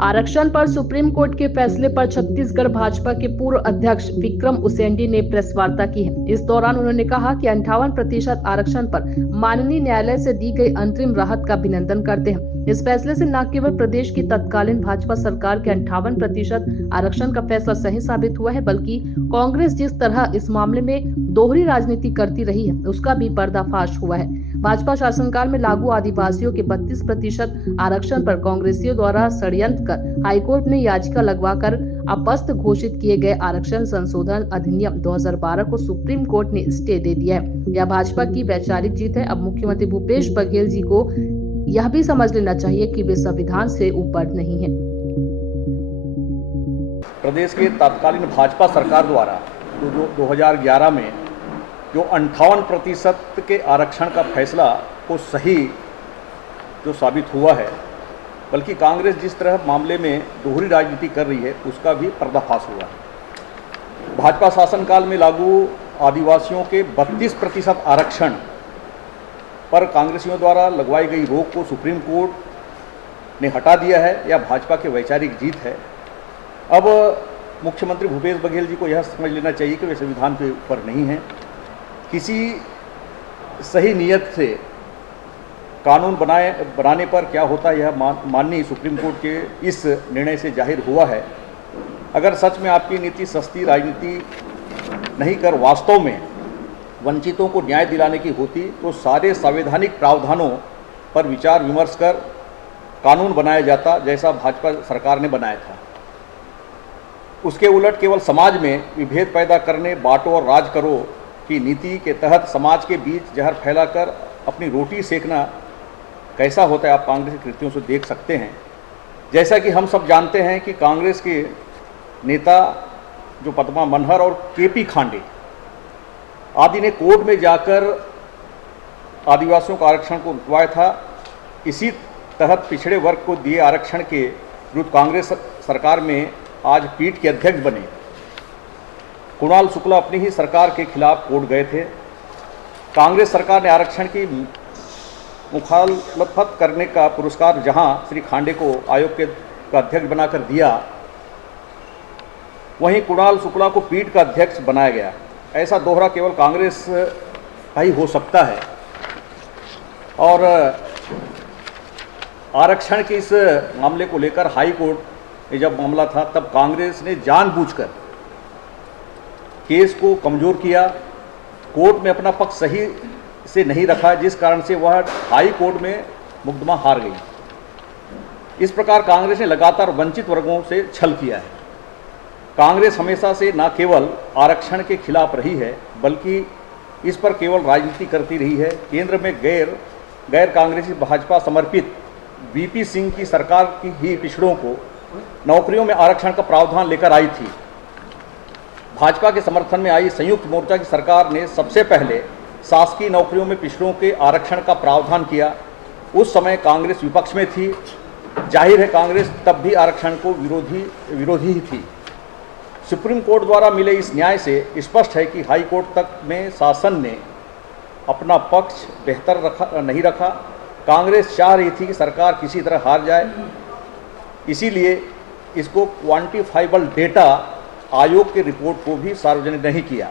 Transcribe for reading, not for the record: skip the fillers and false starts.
आरक्षण पर supreme court के फैसले पर छत्तीसगढ़ भाजपा के पूर्व अध्यक्ष विक्रम उसेंडी ने प्रेस वार्ता की है। इस दौरान उन्होंने कहा कि 58% आरक्षण पर माननीय न्यायालय से दी गई अंतरिम राहत का अभिनंदन करते हैं। इस फैसले से न केवल प्रदेश की तत्कालीन भाजपा सरकार के 58% आरक्षण का फैसला सही साबित हुआ है, बल्कि कांग्रेस जिस तरह इस मामले में दोहरी राजनीति करती रही है, उसका भी पर्दाफाश हुआ है। भाजपा शासनकाल में लागू आदिवासियों के 32% आरक्षण पर कांग्रेसियों द्वारा षड्यंत्र कर हाईकोर्ट ने याचिका लगवाकर अपस्त घोषित किए गए आरक्षण संशोधन अधिनियम 2012 को सुप्रीम कोर्ट ने स्टे दे दिया है। यह भाजपा की वैचारिक जीत है। अब मुख्यमंत्री भूपेश बघेल जी को यह भी समझ लेना चाहिए कि वे संविधान से ऊपर नहीं है। प्रदेश के तत्कालीन भाजपा सरकार द्वारा 2011 में जो 58% के आरक्षण का फैसला को सही जो साबित हुआ है, बल्कि कांग्रेस जिस तरह मामले में दोहरी राजनीति कर रही है, उसका भी पर्दाफाश हुआ है। भाजपा शासनकाल में लागू आदिवासियों के 32% आरक्षण पर कांग्रेसियों द्वारा लगवाई गई रोक को सुप्रीम कोर्ट ने हटा दिया है। यह भाजपा की वैचारिक जीत है। अब मुख्यमंत्री भूपेश बघेल जी को यह समझ लेना चाहिए कि वे संविधान के ऊपर नहीं हैं। किसी सही नियत से कानून बनाने पर क्या होता है, यह माननीय सुप्रीम कोर्ट के इस निर्णय से जाहिर हुआ है। अगर सच में आपकी नीति सस्ती राजनीति नहीं कर वास्तव में वंचितों को न्याय दिलाने की होती, तो सारे संवैधानिक प्रावधानों पर विचार विमर्श कर कानून बनाया जाता, जैसा भाजपा सरकार ने बनाया था। उसके उलट केवल समाज में विभेद पैदा करने, बांटो और राज करो की नीति के तहत समाज के बीच जहर फैलाकर अपनी रोटी सेकना कैसा होता है, आप कांग्रेस के कृत्यों से देख सकते हैं। जैसा कि हम सब जानते हैं कि कांग्रेस के नेता जो पद्मा मनहर और केपी खांडे आदि ने कोर्ट में जाकर आदिवासियों का आरक्षण को रुकवाया था। इसी तहत पिछड़े वर्ग को दिए आरक्षण के विरुद्ध कांग्रेस सरकार में आज पीठ के अध्यक्ष बने कुणाल शुक्ला अपनी ही सरकार के खिलाफ कोर्ट गए थे। कांग्रेस सरकार ने आरक्षण की मुखालफत करने का पुरस्कार जहां श्री खांडे को आयोग के अध्यक्ष बनाकर दिया, वहीं कुणाल शुक्ला को पीठ का अध्यक्ष बनाया गया। ऐसा दोहरा केवल कांग्रेस का ही हो सकता है। और आरक्षण के इस मामले को लेकर हाई कोर्ट में जब मामला था, तब कांग्रेस ने जानबूझकर केस को कमजोर किया, कोर्ट में अपना पक्ष सही से नहीं रखा, जिस कारण से वह हाई कोर्ट में मुकदमा हार गई। इस प्रकार कांग्रेस ने लगातार वंचित वर्गों से छल किया है। कांग्रेस हमेशा से न केवल आरक्षण के खिलाफ रही है, बल्कि इस पर केवल राजनीति करती रही है। केंद्र में गैर कांग्रेसी भाजपा समर्पित वीपी सिंह की सरकार की ही पिछड़ों को नौकरियों में आरक्षण का प्रावधान लेकर आई थी। भाजपा के समर्थन में आई संयुक्त मोर्चा की सरकार ने सबसे पहले शासकीय नौकरियों में पिछड़ों के आरक्षण का प्रावधान किया। उस समय कांग्रेस विपक्ष में थी। जाहिर है कांग्रेस तब भी आरक्षण को विरोधी ही थी। सुप्रीम कोर्ट द्वारा मिले इस न्याय से स्पष्ट है कि हाई कोर्ट तक में शासन ने अपना पक्ष बेहतर नहीं रखा। कांग्रेस चाह रही थी कि सरकार किसी तरह हार जाए, इसीलिए इसको क्वांटिफाइबल डेटा आयोग की रिपोर्ट को भी सार्वजनिक नहीं किया।